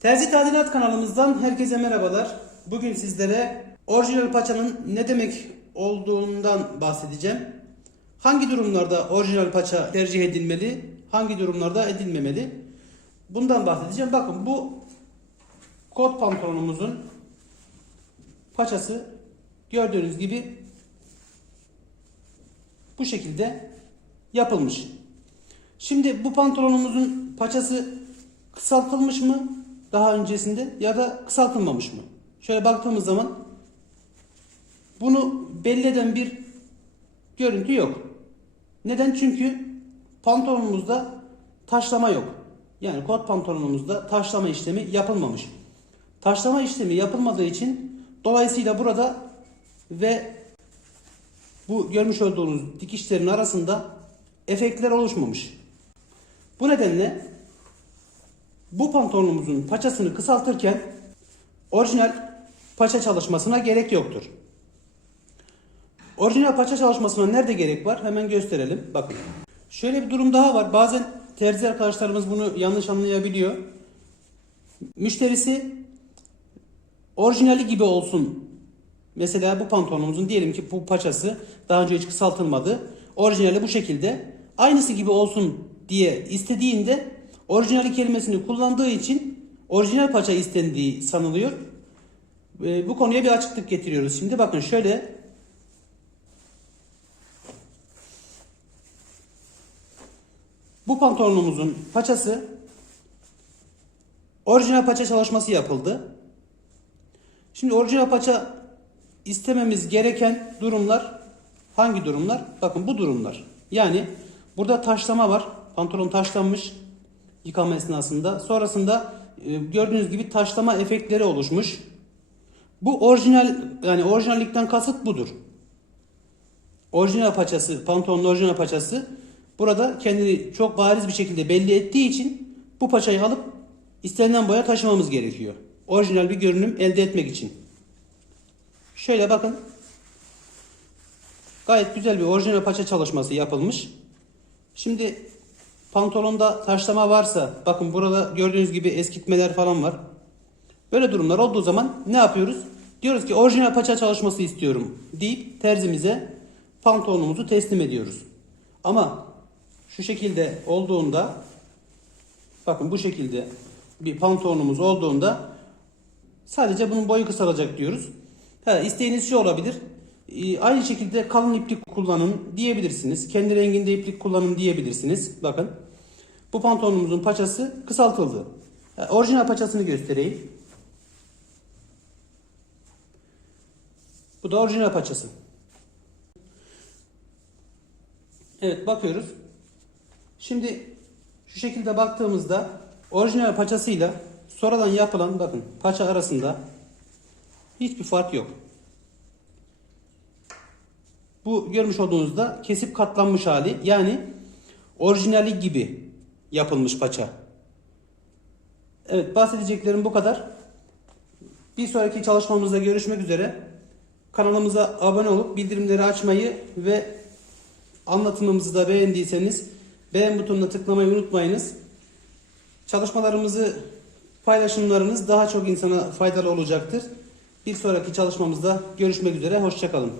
Terzi Tadilat kanalımızdan herkese merhabalar. Bugün sizlere orijinal paçanın ne demek olduğundan bahsedeceğim. Hangi durumlarda orijinal paça tercih edilmeli, hangi durumlarda edilmemeli? Bundan bahsedeceğim. Bakın bu kot pantolonumuzun paçası gördüğünüz gibi bu şekilde yapılmış. Şimdi bu pantolonumuzun paçası kısaltılmış mı daha öncesinde ya da kısaltılmamış mı? Şöyle baktığımız zaman bunu belli eden bir görüntü yok. Neden? Çünkü pantolonumuzda taşlama yok. Yani kot pantolonumuzda taşlama işlemi yapılmamış. Taşlama işlemi yapılmadığı için dolayısıyla burada ve bu görmüş olduğunuz dikişlerin arasında efektler oluşmamış. Bu nedenle bu pantolonumuzun paçasını kısaltırken orijinal paça çalışmasına gerek yoktur. Orijinal paça çalışmasına nerede gerek var? Hemen gösterelim. Bakın. Şöyle bir durum daha var. Bazen terzi arkadaşlarımız bunu yanlış anlayabiliyor. Müşterisi orijinali gibi olsun. Mesela bu pantolonumuzun diyelim ki bu paçası daha önce hiç kısaltılmadı. Orijinali bu şekilde. Aynısı gibi olsun diye istediğinde orijinali kelimesini kullandığı için orijinal paça istendiği sanılıyor. Ee, bu konuya bir açıklık getiriyoruz. Şimdi bakın şöyle bu pantolonumuzun paçası orijinal paça çalışması yapıldı. Şimdi orijinal paça istememiz gereken durumlar hangi durumlar? Bakın bu durumlar. Yani burada taşlama var. Pantolon taşlanmış yıkama esnasında. Sonrasında e, gördüğünüz gibi taşlama efektleri oluşmuş. Bu orijinal yani orijinallikten kasıt budur. Orijinal paçası, pantolonun orijinal paçası burada kendini çok bariz bir şekilde belli ettiği için bu paçayı alıp istenilen boya taşımamız gerekiyor. Orijinal bir görünüm elde etmek için. Şöyle bakın. Gayet güzel bir orijinal paça çalışması yapılmış. Şimdi pantolonda taşlama varsa bakın burada gördüğünüz gibi eskitmeler falan var. Böyle durumlar olduğu zaman ne yapıyoruz? Diyoruz ki orijinal paça çalışması istiyorum deyip terzimize pantolonumuzu teslim ediyoruz. Ama şu şekilde olduğunda bakın bu şekilde bir pantolonumuz olduğunda sadece bunun boyu kısalacak diyoruz. Ha, isteğiniz şu olabilir. Ee, aynı şekilde kalın iplik kullanın diyebilirsiniz. Kendi renginde iplik kullanın diyebilirsiniz. Bakın. Bu pantolonumuzun paçası kısaltıldı. Orijinal paçasını göstereyim. Bu da orijinal paçası. Evet bakıyoruz. Şimdi şu şekilde baktığımızda orijinal paçasıyla sonradan yapılan bakın paça arasında hiçbir fark yok. Bu görmüş olduğunuzda kesip katlanmış hali yani orijinali gibi yapılmış paça. Evet bahsedeceklerim bu kadar. Bir sonraki çalışmamızda görüşmek üzere. Kanalımıza abone olup bildirimleri açmayı ve anlatımımızı da beğendiyseniz beğen butonuna tıklamayı unutmayınız. Çalışmalarımızı paylaşımlarınız daha çok insana faydalı olacaktır. Bir sonraki çalışmamızda görüşmek üzere. Hoşçakalın.